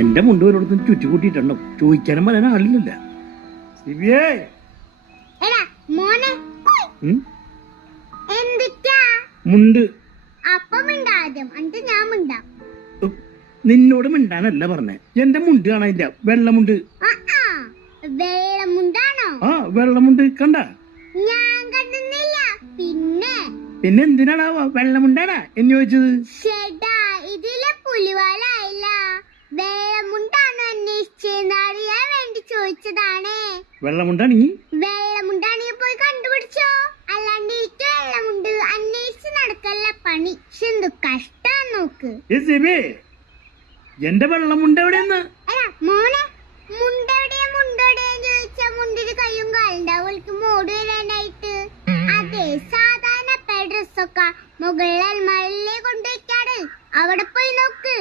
എന്റെ മുണ്ടുവരോടത്തും ചുറ്റുകൂട്ടിയിട്ടുണ്ടോ ചോദിക്കാനും പറയാൻ ആളില്ല. മുണ്ട് നിന്നോട് മിണ്ടാനല്ല പറഞ്ഞേ, എന്റെ മുണ്ട് കാണാനില്ല. വെള്ളമുണ്ട്. ആ വെള്ളമുണ്ട് കണ്ട. പിന്നെ എന്തിനാണാവോ വെള്ളമുണ്ടാണാ എന്ന് ചോദിച്ചത്? ഇതിലെ പുലിവാലായില്ല, വെള്ളമുണ്ടാണ് അന്വേഷിച്ചറിയാൻ വേണ്ടി ചോദിച്ചതാണ്. വെള്ളമുണ്ടാണെങ്കിൽ പോയി കണ്ടുപിടിച്ചോ, അല്ലാണ്ട് എനിക്ക് വെള്ളമുണ്ട് അന്വേഷിച്ച് നടക്കല്ല പണി. എന്തു കഷ്ടാ നോക്ക്. എന്റെ വെള്ളമുണ്ട് എവിടെയെന്ന് മോനെ, മുണ്ടെവിടെയാന്ന് ചോദിച്ചാ മുണ്ടിന് കയ്യും കാലുണ്ടാവും മോട് വരാനായിട്ട്. അതെ, സാധാരണ ഡ്രസ്സൊക്കെ മുകളിൽ അൽമാരിലേ കൊണ്ടുവയ്ക്കാറ്. അവിടെ പോയി നോക്ക്.